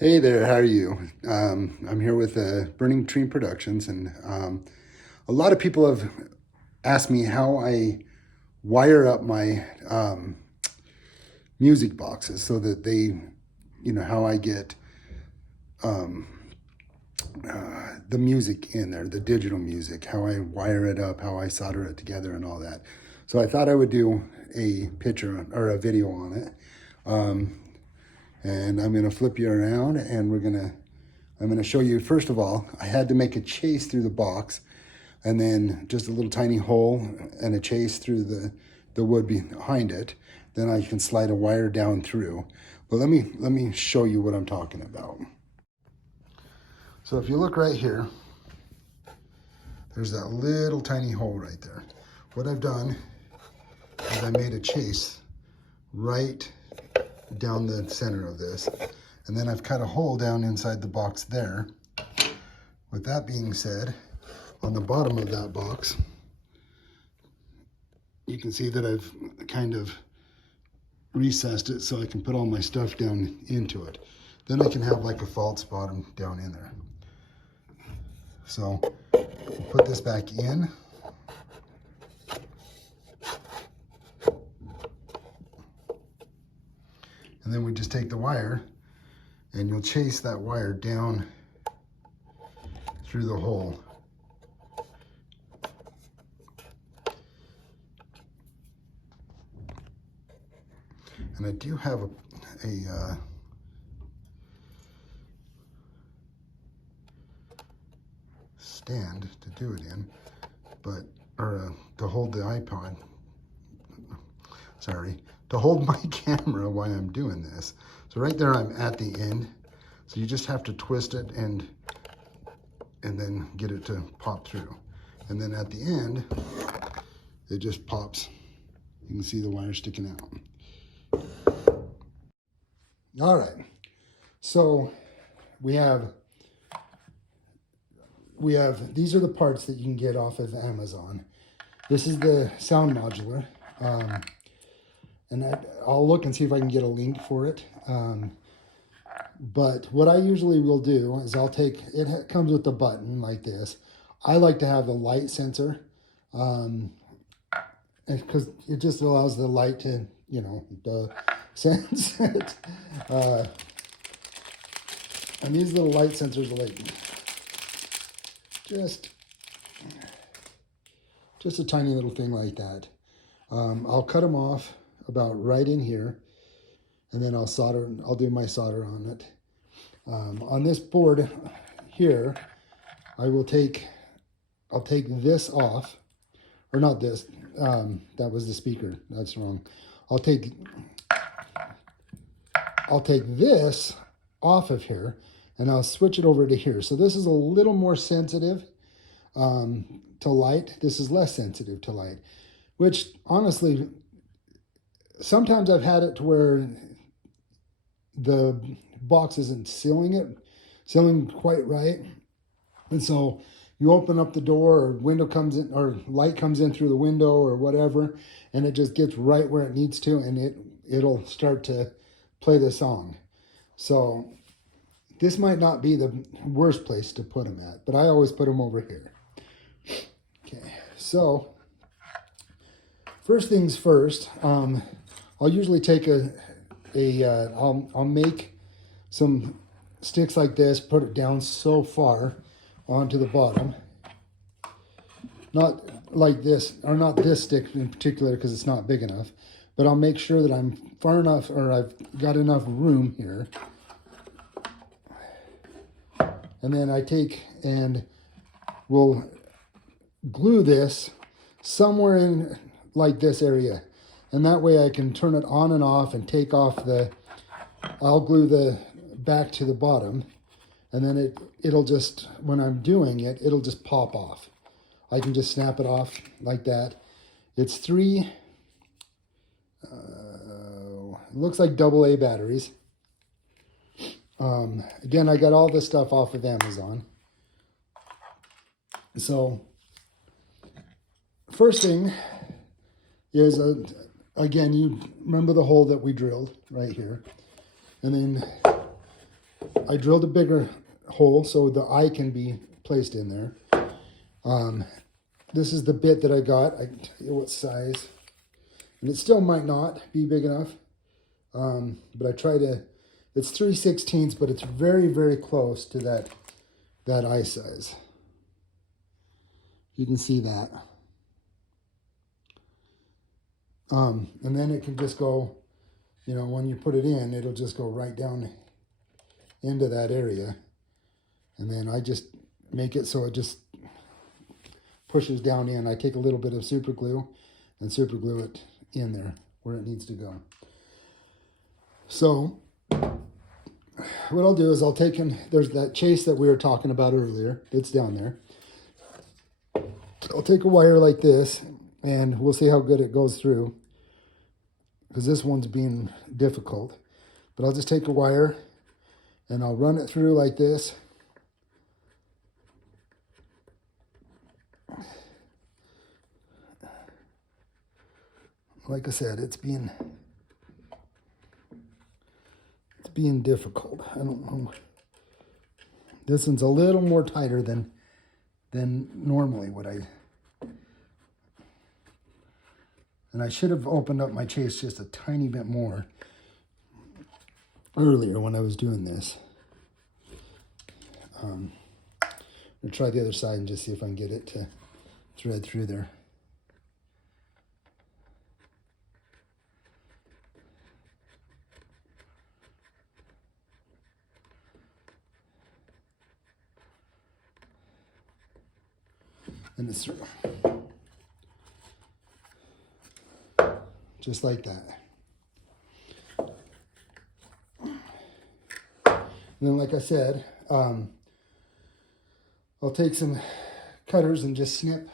Hey there, how are you? I'm here with Burning Tree Productions, and a lot of people have asked me how I wire up my music boxes so that they, how I get the music in there, the digital music, how I wire it up, how I solder it together, and all that. So I thought I would do a picture or a video on it. And I'm going to flip you around, and I'm going to show you, first of all, I had to make a chase through the box, and then just a little tiny hole and a chase through the wood behind it. Then I can slide a wire down through. But let me show you what I'm talking about. So if you look right here, there's that little tiny hole right there. What I've done is I made a chase right down the center of this, and then I've cut a hole down inside the box there. With that being said, on the bottom of that box, you can see that I've kind of recessed it so I can put all my stuff down into it. Then I can have like a false bottom down in there. So we'll put this back in. And then we just take the wire and you'll chase that wire down through the hole. And I do have a stand to do it in, to hold the iPod. Sorry, to hold my camera while I'm doing this. So right there, I'm at the end. So you just have to twist it and then get it to pop through. And then at the end, it just pops. You can see the wire sticking out. All right, so we have, these are the parts that you can get off of Amazon. This is the sound modular. And I'll look and see if I can get a link for it. But what I usually will do is I'll take, it comes with the button like this. I like to have the light sensor because it just allows the light to, sense it. And these little light sensors are like just a tiny little thing like that. I'll cut them off about right in here, and then I'll do my solder on it. On this board here, I'll take this off, or not this, that was the speaker, that's wrong. I'll take this off of here, and I'll switch it over to here. So this is a little more sensitive to light. This is less sensitive to light, which honestly, sometimes I've had it to where the box isn't sealing quite right. And so you open up the door, or window comes in, or light comes in through the window or whatever, and it just gets right where it needs to, and it'll start to play the song. So this might not be the worst place to put them at, but I always put them over here. Okay, so first things first, I'll usually take I'll make some sticks like this, put it down so far onto the bottom. Not like this, or not this stick in particular because it's not big enough, but I'll make sure that I'm far enough, or I've got enough room here. And then I take and will glue this somewhere in like this area. And that way I can turn it on and off and take off I'll glue the back to the bottom, and then it'll just, when I'm doing it, it'll just pop off. I can just snap it off like that. It's three, it looks like AA batteries. Again, I got all this stuff off of Amazon. So first thing is, again, you remember the hole that we drilled right here. And then I drilled a bigger hole so the eye can be placed in there. This is the bit that I got. I can tell you what size. And it still might not be big enough. But I try to, it's 3/16, but it's very, very close to that eye size. You can see that. And then it can just go, you know, when you put it in, it'll just go right down into that area. And then I just make it so it just pushes down in. I take a little bit of super glue and super glue it in there where it needs to go. So what I'll do is I'll take in, there's that chase that we were talking about earlier. It's down there. I'll take a wire like this and we'll see how good it goes through, because this one's being difficult. But I'll just take a wire and I'll run it through like this. Like I said, it's being difficult. I don't know. This one's a little more tighter than normally what I. And I should have opened up my chase just a tiny bit more earlier when I was doing this. I'm gonna try the other side and just see if I can get it to thread through there. And it's through. Just like that. And then, like I said, I'll take some cutters and just snip.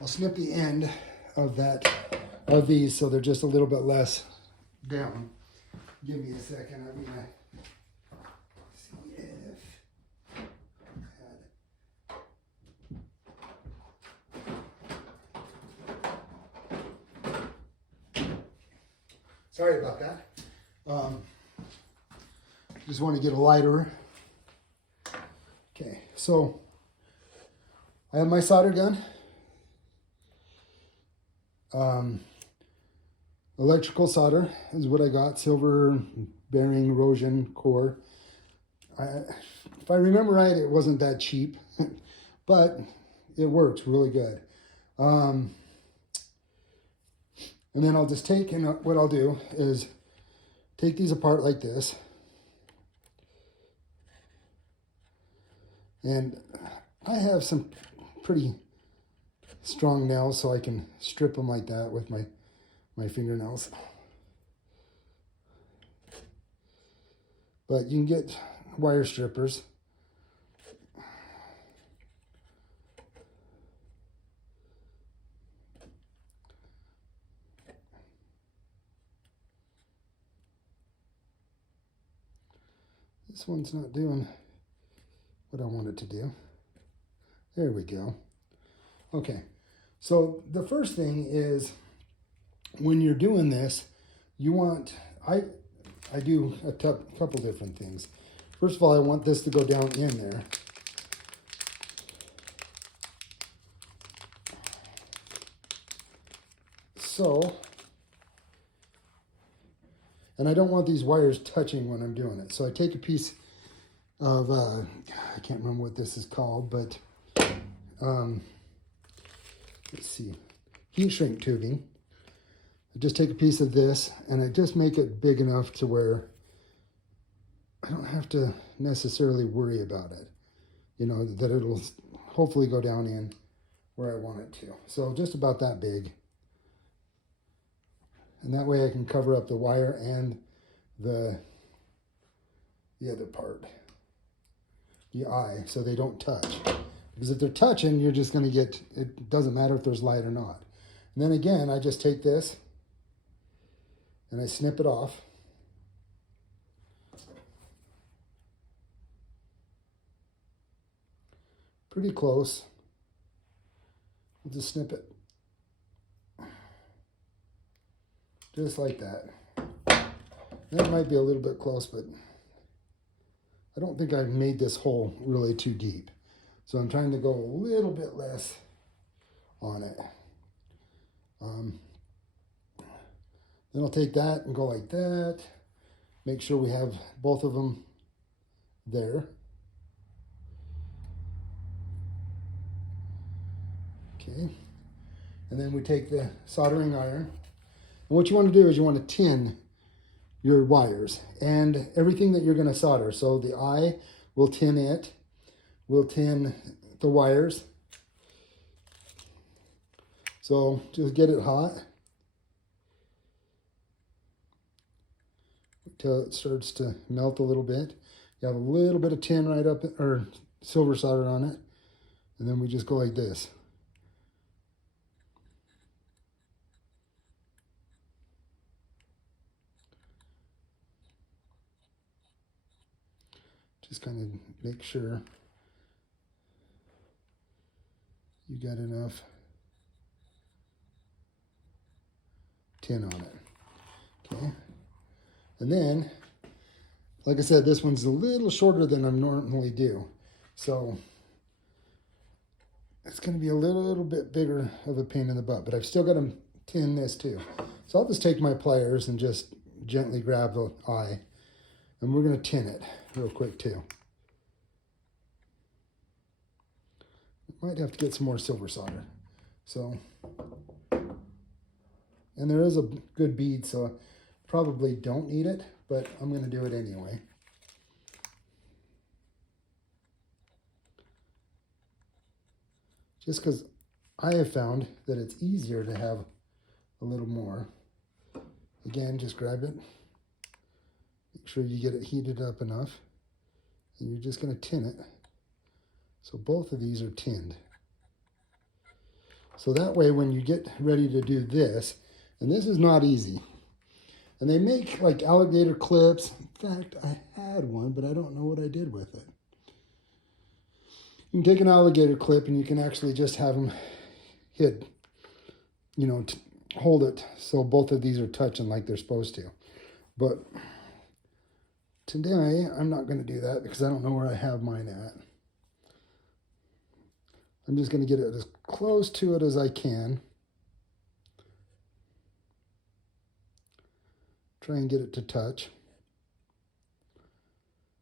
I'll snip the end of these so they're just a little bit less down. Give me a second. I'm gonna see if sorry about that. Just want to get a lighter. Okay, so I have my solder gun. Electrical solder is what I got. Silver bearing erosion core. If I remember right, it wasn't that cheap, but it works really good. And then I'll just take, and what I'll do is take these apart like this. And I have some pretty strong nails, so I can strip them like that with my fingernails. But you can get wire strippers. This one's not doing what I want it to do. There we go. Okay, so the first thing is, when you're doing this, you want, I do a couple different things. First of all, I want this to go down in there. So, and I don't want these wires touching when I'm doing it. So I take a piece of, I can't remember what this is called, but let's see, heat shrink tubing. I just take a piece of this and I just make it big enough to where I don't have to necessarily worry about it. You know, that it'll hopefully go down in where I want it to. So just about that big. And that way I can cover up the wire and the other part, the eye, so they don't touch. Because if they're touching, you're just going to get, it doesn't matter if there's light or not. And then again, I just take this and I snip it off. Pretty close. We'll just snip it. Just like that. That might be a little bit close, but I don't think I've made this hole really too deep. So I'm trying to go a little bit less on it. Then I'll take that and go like that. Make sure we have both of them there. Okay. And then we take the soldering iron. And what you want to do is you want to tin your wires and everything that you're going to solder. So the eye, will tin it. We'll tin the wires. So just get it hot until it starts to melt a little bit. You have a little bit of tin right up, or silver solder on it. And then we just go like this. Just kind of make sure you got enough tin on it. Okay. And then, like I said, this one's a little shorter than I normally do. So it's going to be a little bit bigger of a pain in the butt, but I've still got to tin this too. So I'll just take my pliers and just gently grab the eye, and we're going to tin it real quick too. Might have to get some more silver solder. So, and there is a good bead, so I probably don't need it, but I'm going to do it anyway. Just because I have found that it's easier to have a little more. Again, just grab it. Make sure you get it heated up enough. And you're just going to tin it. So both of these are tinned. So that way when you get ready to do this, and this is not easy. And they make like alligator clips. In fact, I had one, but I don't know what I did with it. You can take an alligator clip and you can actually just have them hit, you know, hold it so both of these are touching like they're supposed to. But today I'm not going to do that because I don't know where I have mine at. I'm just going to get it as close to it as I can. Try and get it to touch.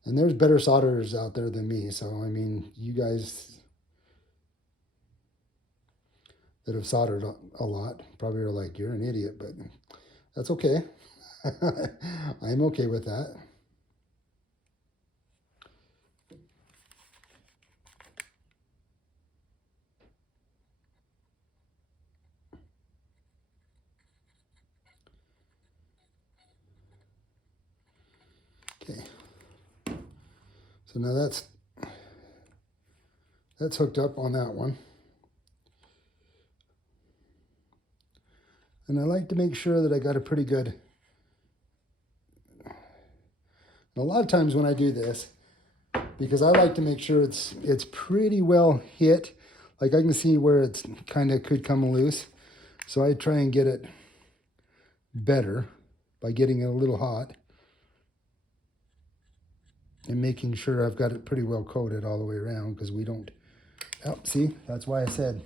And there's better solderers out there than me. So, I mean, you guys that have soldered a lot probably are like, you're an idiot, but that's okay. I'm okay with that. Okay. So now that's hooked up on that one. And I like to make sure that I got a pretty good, and a lot of times when I do this, because I like to make sure it's pretty well hit, like I can see where it's kind of could come loose. So I try and get it better by getting it a little hot and making sure I've got it pretty well coated all the way around, because we don't, oh, see, that's why I said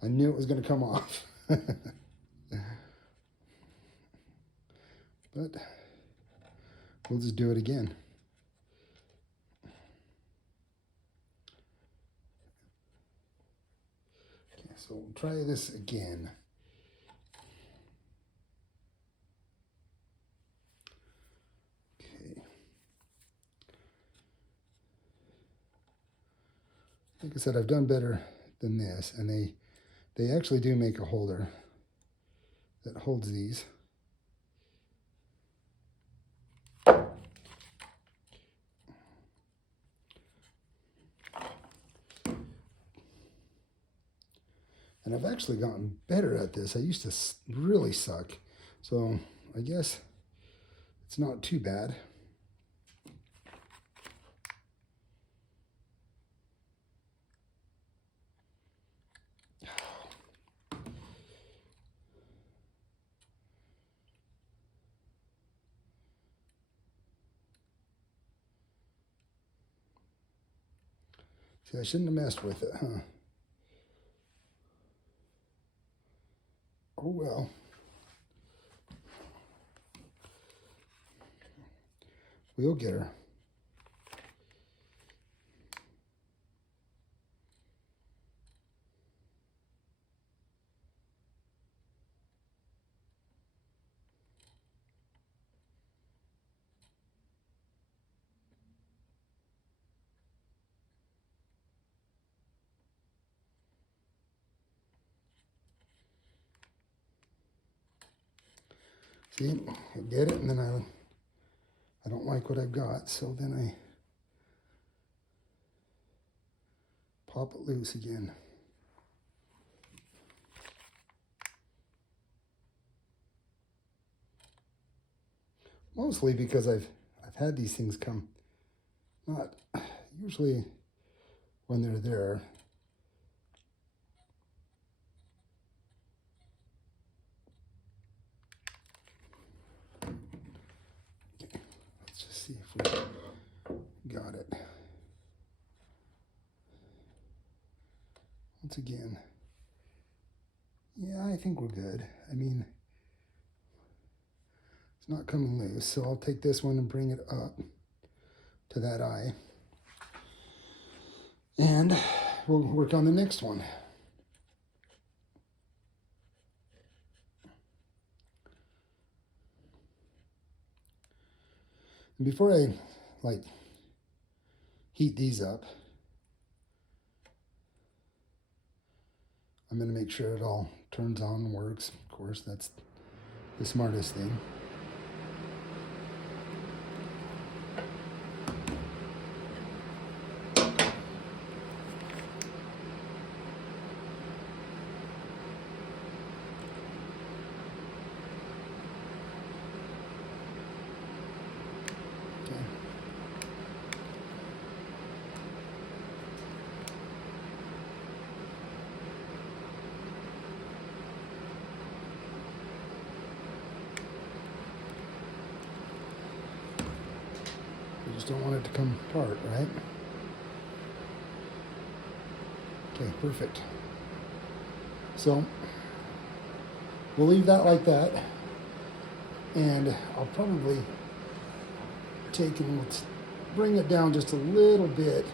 I knew it was going to come off. But we'll just do it again. Okay, so we'll try this again. Okay. Like I said, I've done better than this, and they actually do make a holder that holds these. And I've actually gotten better at this. I used to really suck. So I guess it's not too bad. See, I shouldn't have messed with it, huh? Oh well. We'll get her. See, I get it, and then I don't like what I've got, so then I pop it loose again. Mostly because I've had these things come, not usually when they're there. Okay, let's just see if we got it. Once again, yeah, I think we're good. I mean, it's not coming loose, so I'll take this one and bring it up to that eye. And we'll work on the next one. And before I heat these up, I'm going to make sure it all turns on and works. Of course, that's the smartest thing. You just don't want it to come apart, right? Okay, perfect. So we'll leave that like that, and I'll probably take and let's bring it down just a little bit.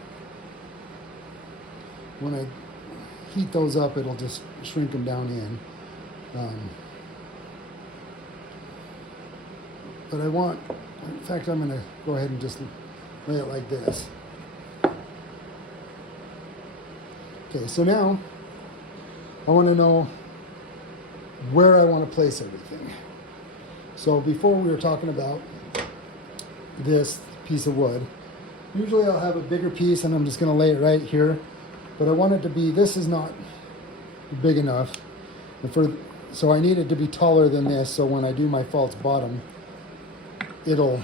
When I heat those up, it'll just shrink them down in. But I want, in fact, I'm going to go ahead and just lay it like this. Okay, so now I want to know where I want to place everything. So before we were talking about this piece of wood, usually I'll have a bigger piece and I'm just going to lay it right here. But I want it to be, this is not big enough. So I need it to be taller than this, so when I do my false bottom, it'll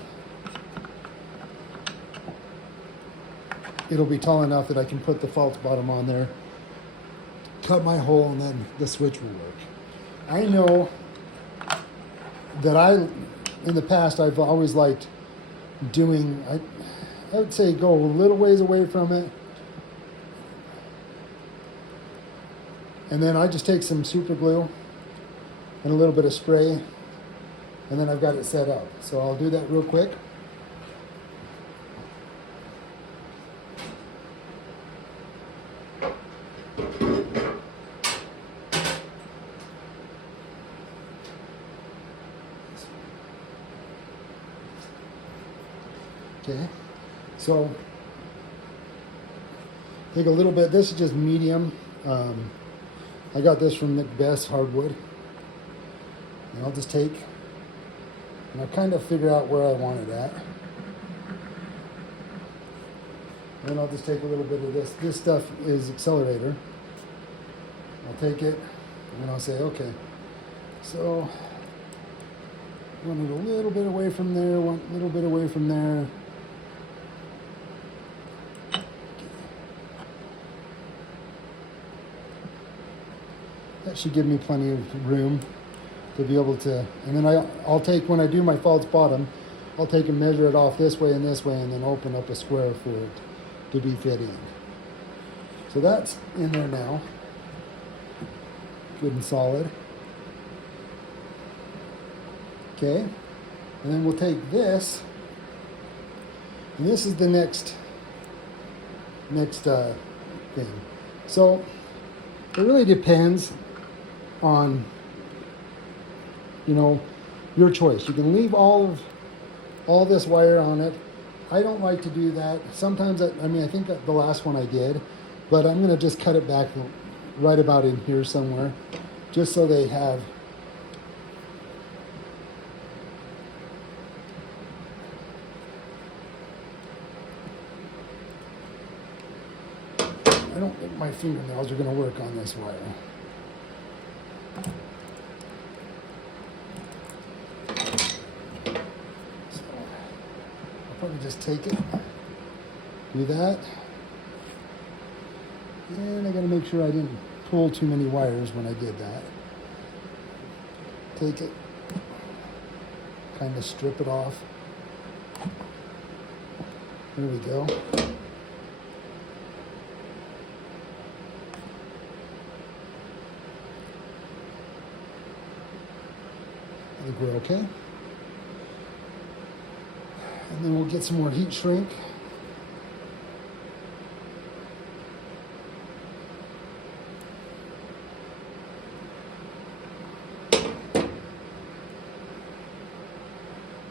be tall enough that I can put the false bottom on there, cut my hole, and then the switch will work. I know that in the past, I've always liked doing, I would say go a little ways away from it, and then I just take some super glue and a little bit of spray, and then I've got it set up. So I'll do that real quick. Okay, so take a little bit, this is just medium. I got this from Nick Best hardwood. And I'll just take, and I'll kind of figure out where I want it at. Then I'll just take a little bit of this. This stuff is accelerator. I'll take it, and I'll say, okay, so I want it a little bit away from there, want a little bit away from there. That should give me plenty of room to be able to, and then I'll take, when I do my false bottom, I'll take and measure it off this way, and then open up a square for it to be fit in. So that's in there now, good and solid. Okay, and then we'll take this, and this is the next thing. So it really depends on, you know, your choice. You can leave all this wire on it. I don't like to do that. Sometimes, I think that the last one I did, but I'm gonna just cut it back right about in here somewhere, just so they have I don't think my fingernails are going to work on this wire. So I'll probably just take it, do that. And I got to make sure I didn't pull too many wires when I did that. Take it, kind of strip it off. There we go. I think we're okay. And then we'll get some more heat shrink.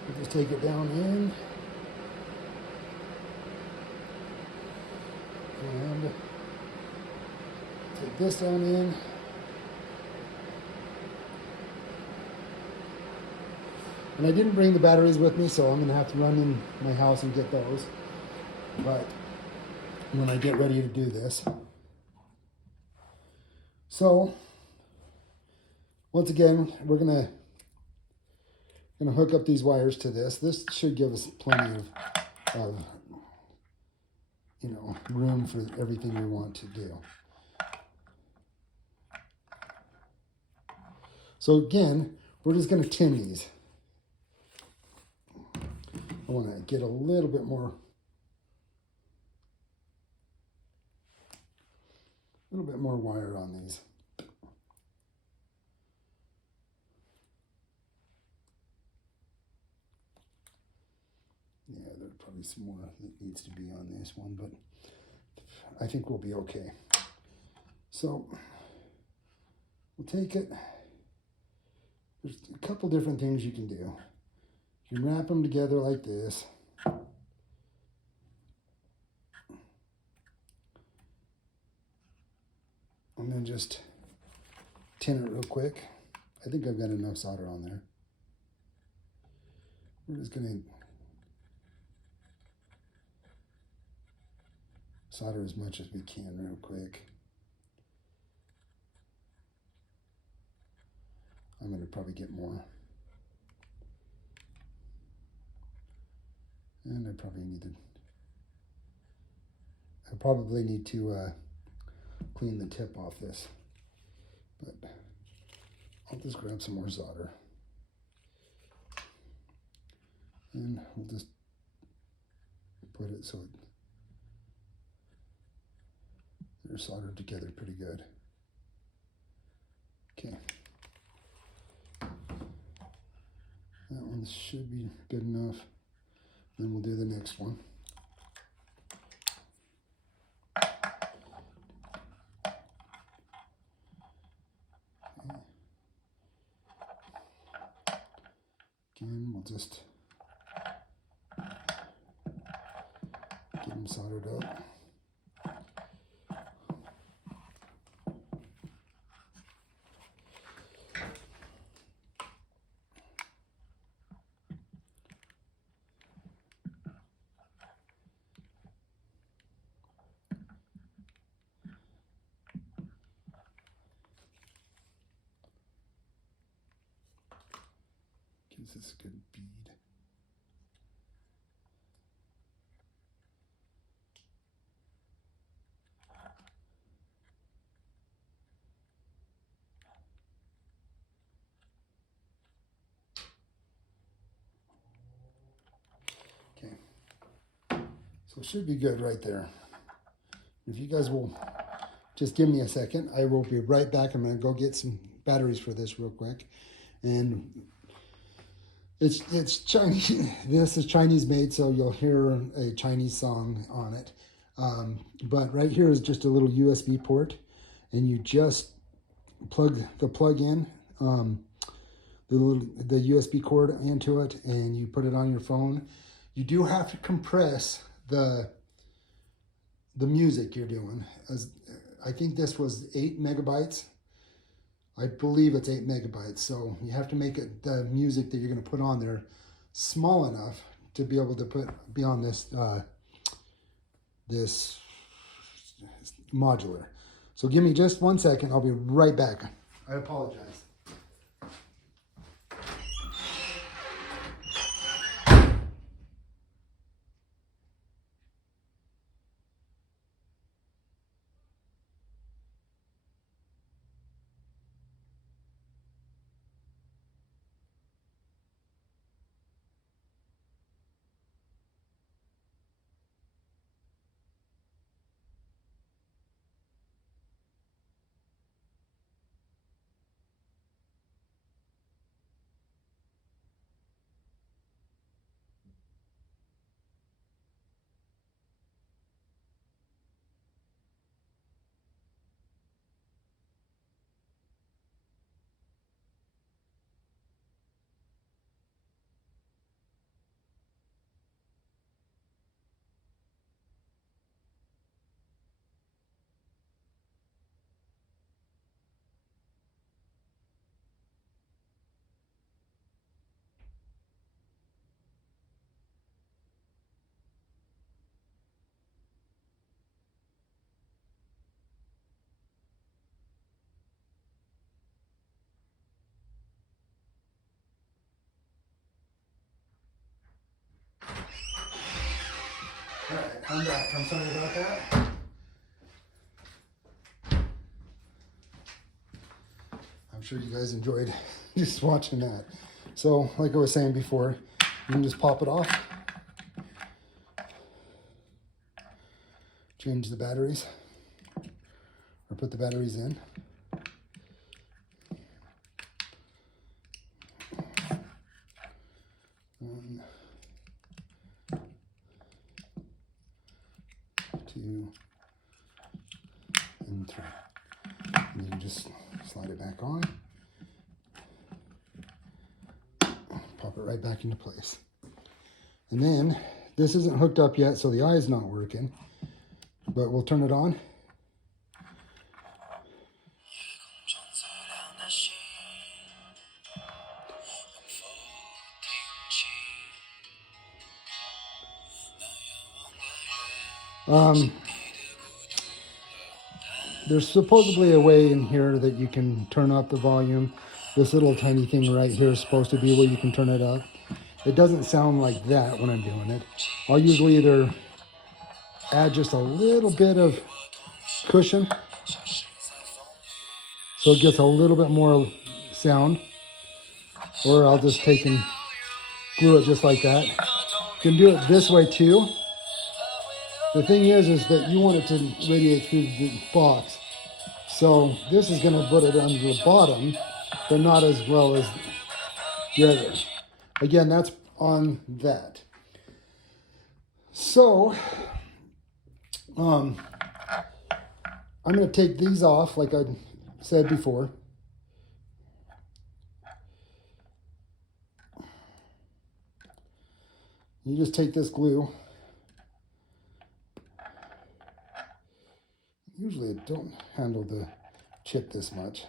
We'll just take it down in. And take this down in. And I didn't bring the batteries with me, so I'm going to have to run in my house and get those. But when I get ready to do this. So, once again, we're going to hook up these wires to this. This should give us plenty of room for everything we want to do. So again, we're just going to tin these. I want to get a little bit more wire on these. Yeah, there's probably some more that needs to be on this one, but I think we'll be okay. So we'll take it. There's a couple different things you can do. You can wrap them together like this. And then just tin it real quick. I think I've got enough solder on there. We're just going to solder as much as we can real quick. I'm going to probably get more. And I probably need to clean the tip off this. But I'll just grab some more solder. And we'll just put it so they're soldered together pretty good. Okay. That one should be good enough. Then we'll do the next one. Again, we'll just get them soldered up. Gives us a good bead. Okay, so it should be good right there. If you guys will just give me a second. I will be right back. I'm going to go get some batteries for this real quick. And it's Chinese. This is Chinese made, so you'll hear a Chinese song on it. But right here is just a little USB port, and you just plug the plug in, the USB cord into it, and you put it on your phone. You do have to compress the music you're doing. I think this was 8 megabytes. I believe it's 8 megabytes. So you have to make it, the music that you're going to put on there, small enough to be able to be on this this modular. So give me just 1 second. I'll be right back. I apologize. All right, I'm back. I'm sorry about that. I'm sure you guys enjoyed just watching that. So, like I was saying before, you can just pop it off, change the batteries, or put the batteries in. One, two, and three. And you just slide it back on. Pop it right back into place. And then, this isn't hooked up yet, so the eye is not working. But we'll turn it on. There's supposedly a way in here that you can turn up the volume. This little tiny thing right here is supposed to be where you can turn it up. It doesn't sound like that when I'm doing it. I'll usually either add just a little bit of cushion so it gets a little bit more sound, or I'll just take and glue it just like that. You can do it this way too. The thing is that you want it to radiate through the box. So this is going to put it under the bottom, but not as well as the other. Again, that's on that. So, I'm going to take these off like I said before. You just take this glue. Usually I don't handle the chip this much.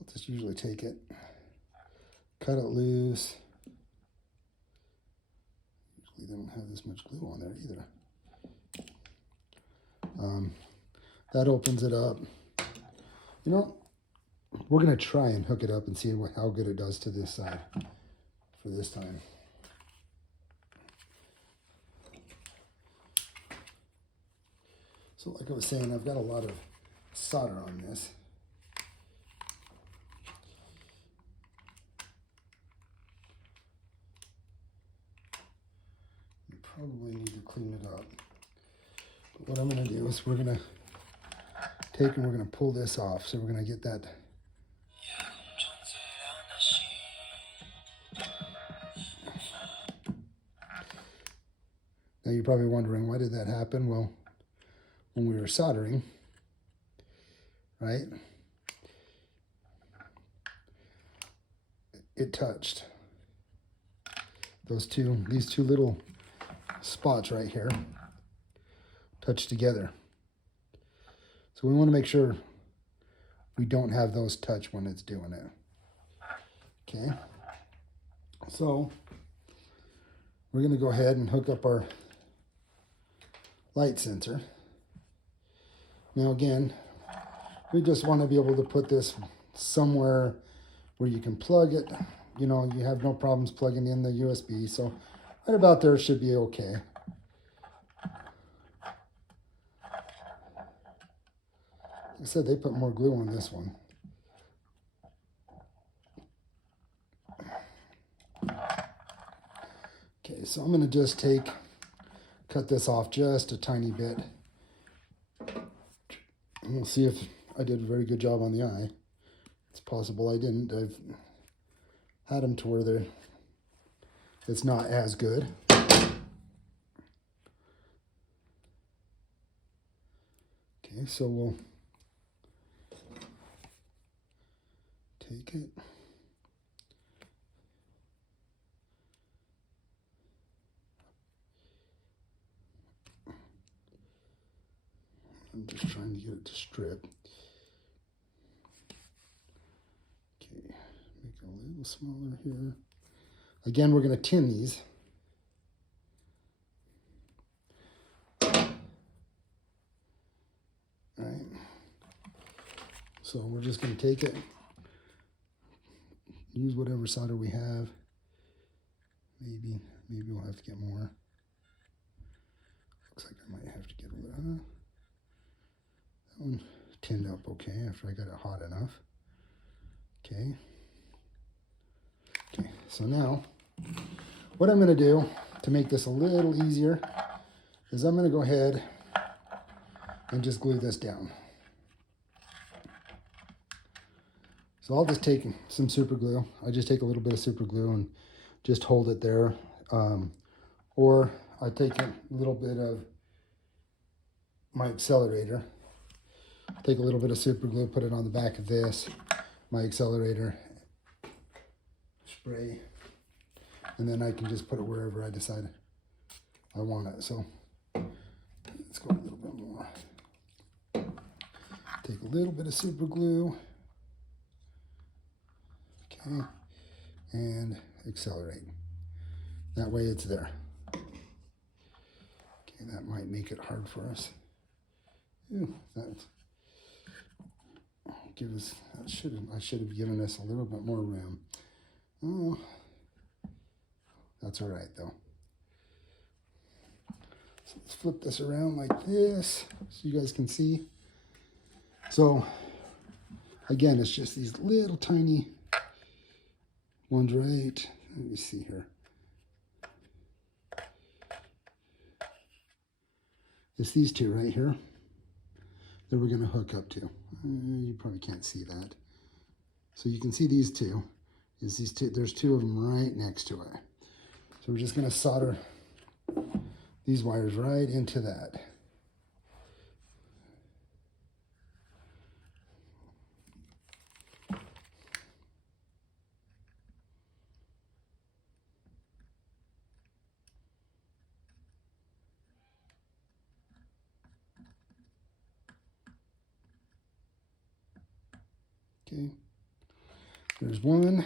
I'll just usually take it, cut it loose. Usually don't have this much glue on there either. That opens it up. You know, we're going to try and hook it up and see how good it does to this side for this time. So like I was saying, I've got a lot of solder on this. You probably need to clean it up. But what I'm going to do is we're going to take and we're going to pull this off. So we're going to get that. Now you're probably wondering, why did that happen? Well, when we were soldering, right, it touched. These two little spots right here touch together. So we want to make sure we don't have those touch when it's doing it. Okay. So we're going to go ahead and hook up our light sensor. Now again, we just want to be able to put this somewhere where you can plug it. You know, you have no problems plugging in the USB. So right about there should be okay. Like I said, they put more glue on this one. Okay, so I'm going to just cut this off just a tiny bit. And we'll see if I did a very good job on the eye. It's possible I didn't. I've had them to where it's not as good. Okay, so we'll take it. I'm just trying to get it to strip. Okay, make it a little smaller here. Again, we're going to tin these. All right. So we're just going to take it, use whatever solder we have. Maybe we'll have to get more. Looks like I might have to get a little. That one tinned up okay after I got it hot enough. Okay. Okay, so now what I'm going to do to make this a little easier is I'm going to go ahead and just glue this down. So I'll just take some super glue. I just take a little bit of super glue and just hold it there. Or I take a little bit of my accelerator. Take a little bit of super glue, put it on the back of this, my accelerator, spray, and then I can just put it wherever I decide I want it. So let's go a little bit more. Take a little bit of super glue. Okay, and accelerate. That way it's there. Okay, that might make it hard for us. Ew, I should have given us a little bit more room. Oh, that's all right though. So let's flip this around like this so you guys can see. So again, it's just these little tiny ones, right? Let me see here. It's these two right here that we're going to hook up to. You probably can't see that. So you can see these two. There's two of them right next to it. So we're just going to solder these wires right into that. Okay, there's one.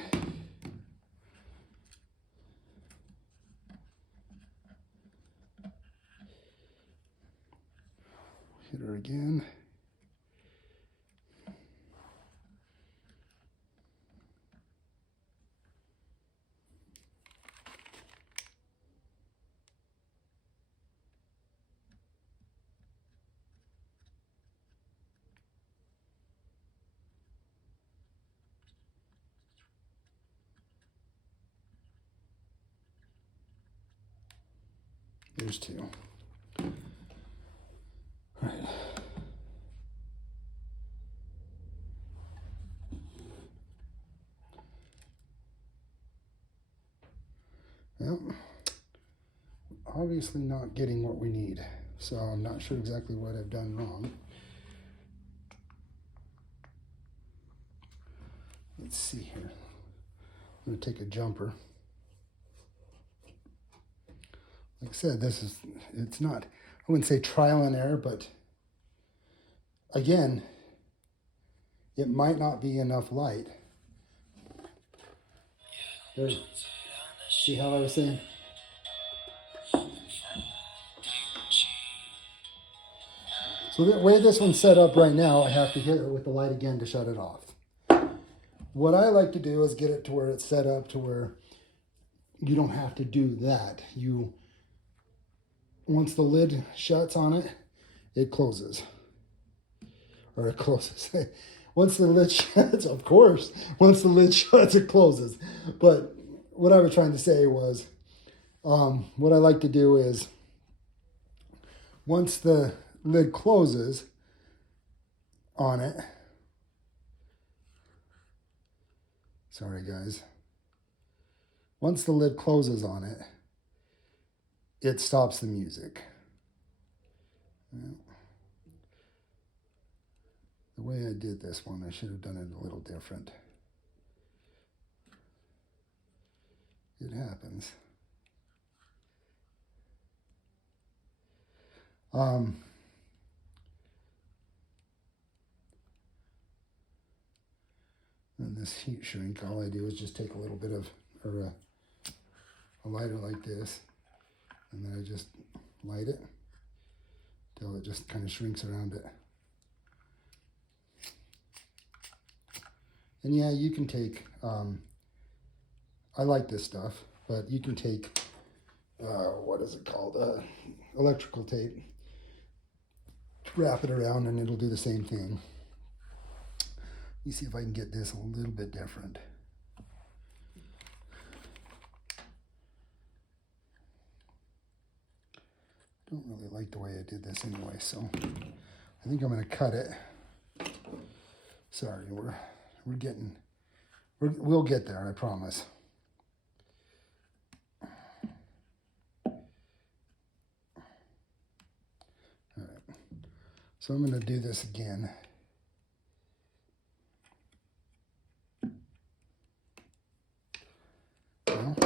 Hit her again. Here's 2. All right. Well, obviously not getting what we need, so I'm not sure exactly what I've done wrong. Let's see here. I'm going to take a jumper. Like I said, it's not, I wouldn't say trial and error, but again, it might not be enough light. There, see how I was saying? So the way this one's set up right now, I have to hit it with the light again to shut it off. What I like to do is get it to where it's set up to where you don't have to do that. Once the lid shuts on it, it closes. Or it closes. Once the lid shuts, of course, once the lid shuts, it closes. But what I was trying to say was, what I like to do is, once the lid closes on it, sorry guys, once the lid closes on it, it stops the music. The way I did this one, I should have done it a little different. It happens. And this heat shrink, all I do is just take a little bit of, or a lighter like this, and then I just light it till it just kind of shrinks around it. And yeah, you can take, I like this stuff, but you can take, what is it called? Electrical tape. Wrap it around and it'll do the same thing. Let me see if I can get this a little bit different. I don't really like the way I did this anyway, so I think I'm going to cut it. Sorry, we'll get there, I promise. All right, so I'm going to do this again. Well,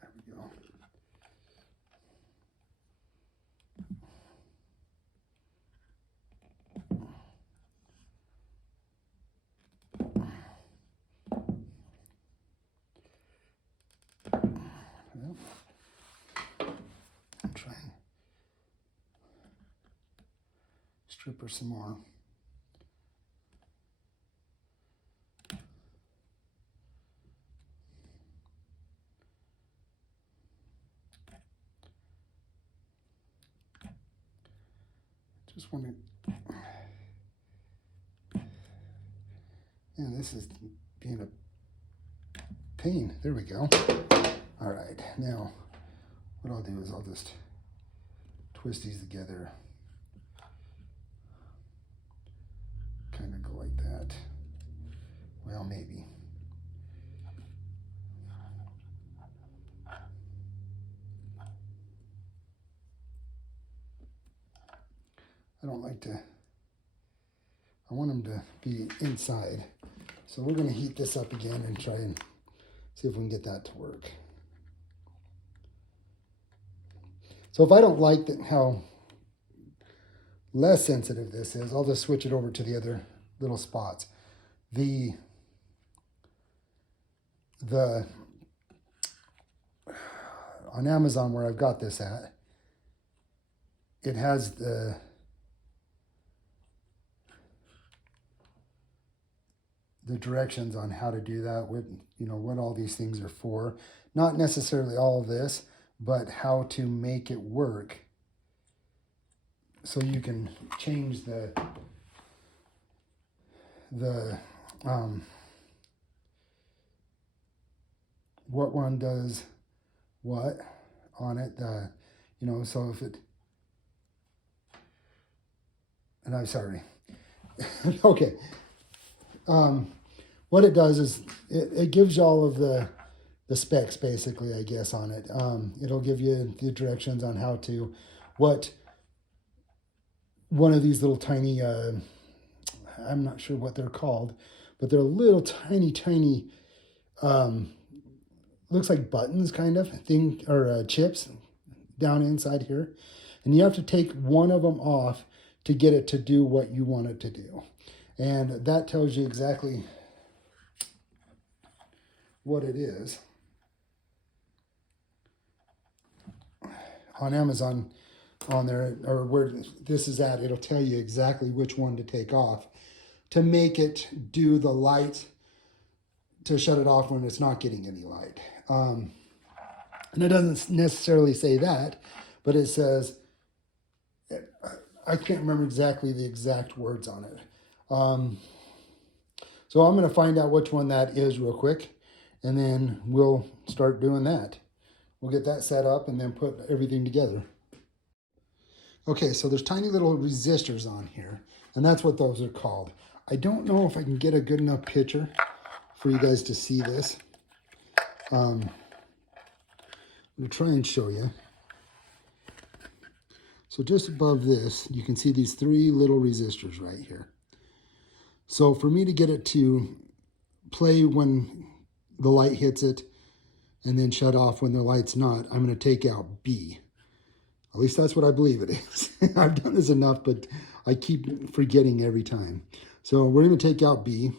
there we go. Well, I'm trying to strip her some more. Just want to, man, this is being a pain. There we go. All right, now what I'll do is I'll just twist these together. Kind of go like that. Well, maybe. I don't like to, I want them to be inside. So we're going to heat this up again and try and see if we can get that to work. So if I don't like how less sensitive this is, I'll just switch it over to the other little spots. On Amazon where I've got this at, it has the directions on how to do that, what all these things are for. Not necessarily all of this, but how to make it work so you can change the what one does what on it. You know, so if it, and I'm sorry. Okay. What it does is it gives you all of the specs basically, I guess, on it. It'll give you the directions on how to, what one of these little tiny, I'm not sure what they're called, but they're little tiny, looks like buttons kind of thing, or chips down inside here. And you have to take one of them off to get it to do what you want it to do. And that tells you exactly what it is. On Amazon, on there, or where this is at, it'll tell you exactly which one to take off to make it do the light, to shut it off when it's not getting any light. And it doesn't necessarily say that, but it says, I can't remember exactly the exact words on it. So I'm going to find out which one that is real quick, and then we'll start doing that. We'll get that set up and then put everything together. Okay, so there's tiny little resistors on here, and that's what those are called. I don't know if I can get a good enough picture for you guys to see this. I'm going to try and show you. So just above this, you can see these three little resistors right here. So for me to get it to play when the light hits it and then shut off when the light's not, I'm going to take out B. At least that's what I believe it is. I've done this enough, but I keep forgetting every time. So we're going to take out B.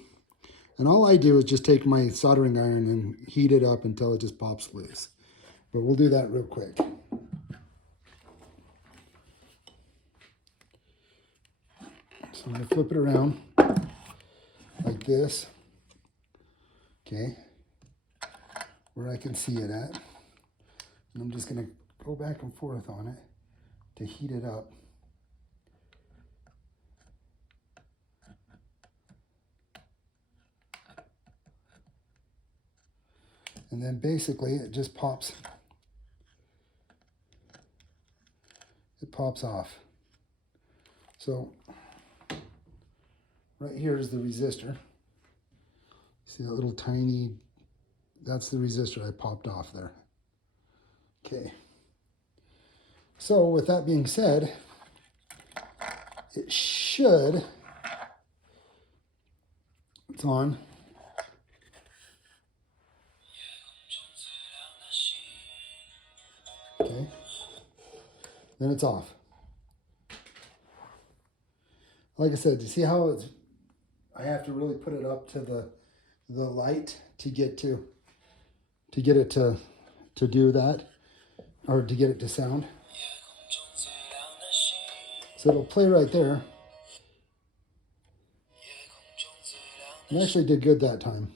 And all I do is just take my soldering iron and heat it up until it just pops loose. But we'll do that real quick. So I'm going to flip it around like this. Okay. Where I can see it at. And I'm just going to go back and forth on it to heat it up. And then basically it just pops. It pops off. So right here is the resistor. See that little tiny, that's the resistor I popped off there. Okay. So with that being said, it should, it's on. Okay. Then it's off. Like I said, you see how it's, I have to really put it up to the light to get it to do that, or to get it to sound. So it'll play right there. It actually did good that time.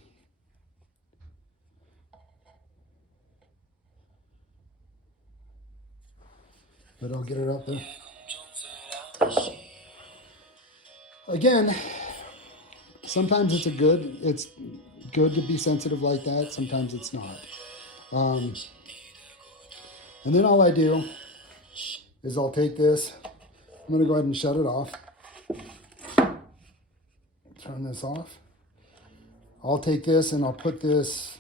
But I'll get it up there. Again, sometimes it's good to be sensitive like that. Sometimes it's not. And then all I do is I'll take this. I'm going to go ahead and shut it off. Turn this off. I'll take this and I'll put this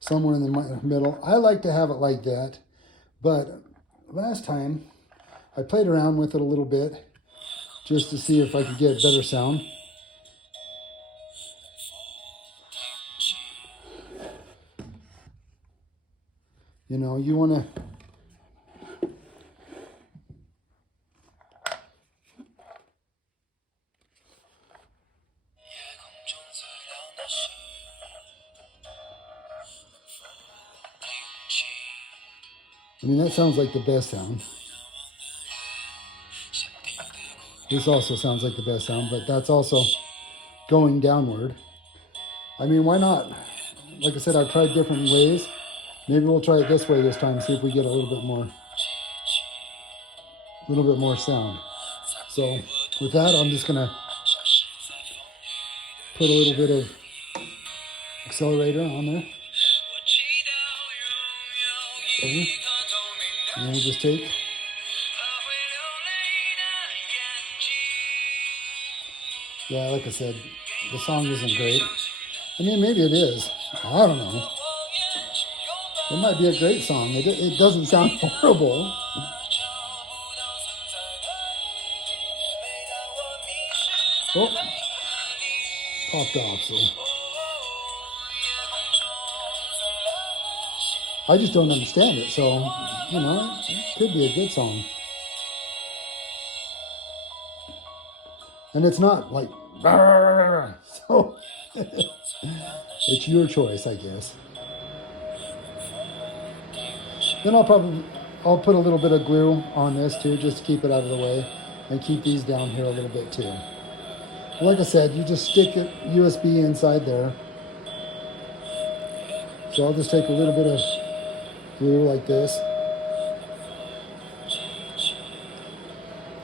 somewhere in the middle. I like to have it like that, but last time I played around with it a little bit just to see if I could get better sound. You know, you want to that sounds like the best sound. This also sounds like the best sound, but that's also going downward. I mean, why not? Like I said, I've tried different ways. Maybe we'll try it this way this time, see if we get a little bit more. a little bit more sound. So with that, I'm just gonna put a little bit of accelerator on there. Okay. And we'll just take like I said, the song isn't great. I mean, maybe it is. I don't know. It might be a great song. It doesn't sound horrible. Oh, popped off, so. I just don't understand it, so, you know, it could be a good song. And it's not like, so it's your choice, I guess. Then I'll put a little bit of glue on this too, just to keep it out of the way, and keep these down here a little bit too. Like I said, you just stick a USB inside there. So I'll just take a little bit of glue like this,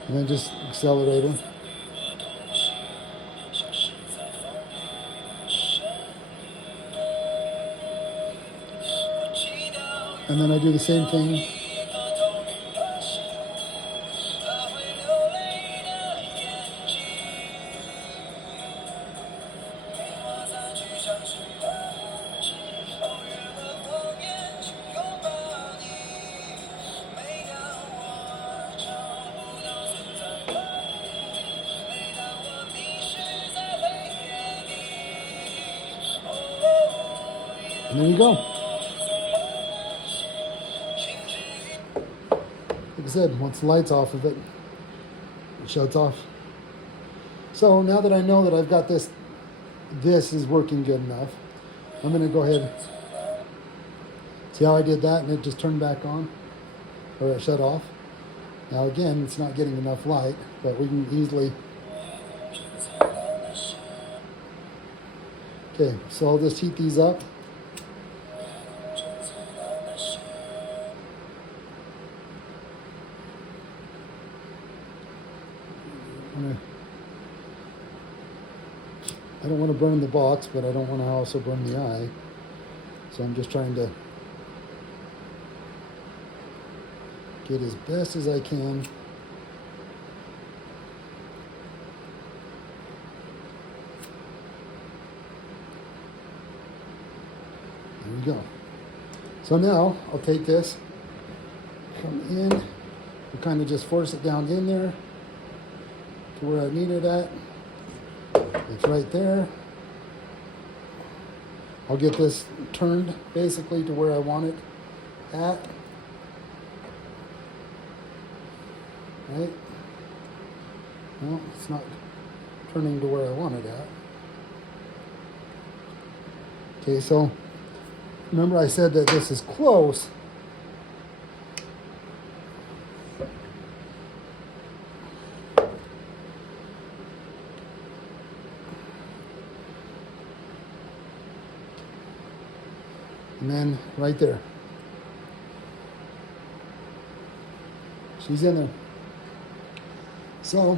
and then just accelerator. And then I do the same thing. And there you go. Like I said, once the light's off of it, it shuts off. So now that I know that I've got this is working good enough, I'm going to go ahead. See how I did that and it just turned back on? Or it shut off? Now again, it's not getting enough light, but we can easily... Okay, so I'll just heat these up. I don't want to burn the box, but I don't want to also burn the eye. So I'm just trying to get as best as I can. There we go. So now I'll take this, come in, and kind of just force it down in there to where I need it at. It's right there. I'll get this turned basically to where I want it at. Right? Well, it's not turning to where I want it at. Okay, so remember I said that this is close. And then right there. She's in there. So,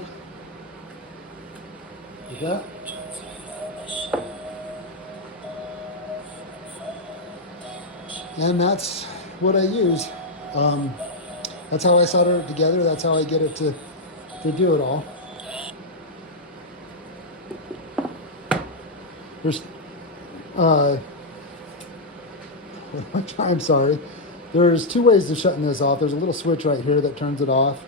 like that. And that's what I use. That's how I solder it together. That's how I get it to do it all. There's, I'm sorry. There's two ways to shutting this off. There's a little switch right here that turns it off.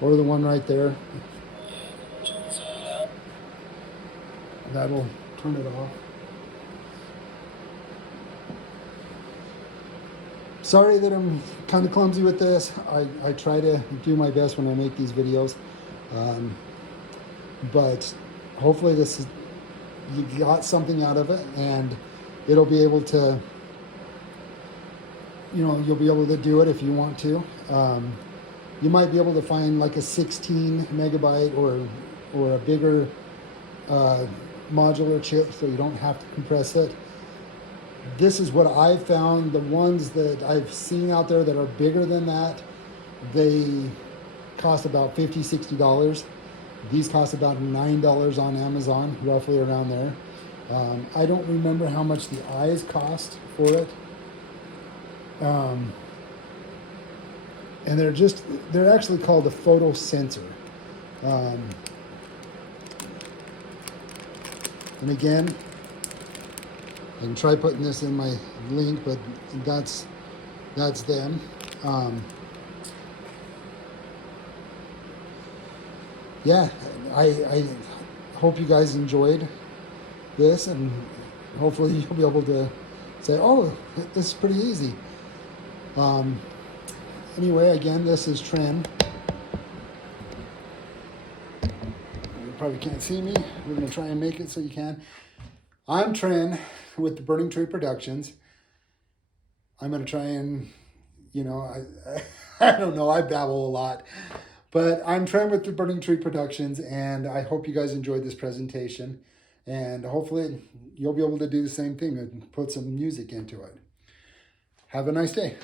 Or the one right there. That'll turn it off. Sorry that I'm kind of clumsy with this. I try to do my best when I make these videos. But hopefully you got something out of it, and it'll be able to, you'll be able to do it if you want to. You might be able to find like a 16 megabyte or a bigger modular chip, so you don't have to compress it. This is what I've found. The ones that I've seen out there that are bigger than that, they cost about $50, $60. These cost about $9 on Amazon, roughly around there. I don't remember how much the eyes cost for it. And they're actually called a photo sensor. And again, I can try putting this in my link, but that's them. Yeah, I hope you guys enjoyed this, and hopefully you'll be able to say, oh, this is pretty easy. Anyway, again, this is Tren. You probably can't see me. We're going to try and make it so you can. I'm Tren with the Burning Tree Productions. I'm going to try and, I don't know, I babble a lot. But I'm Tren with the Burning Tree Productions, and I hope you guys enjoyed this presentation. And hopefully you'll be able to do the same thing and put some music into it. Have a nice day.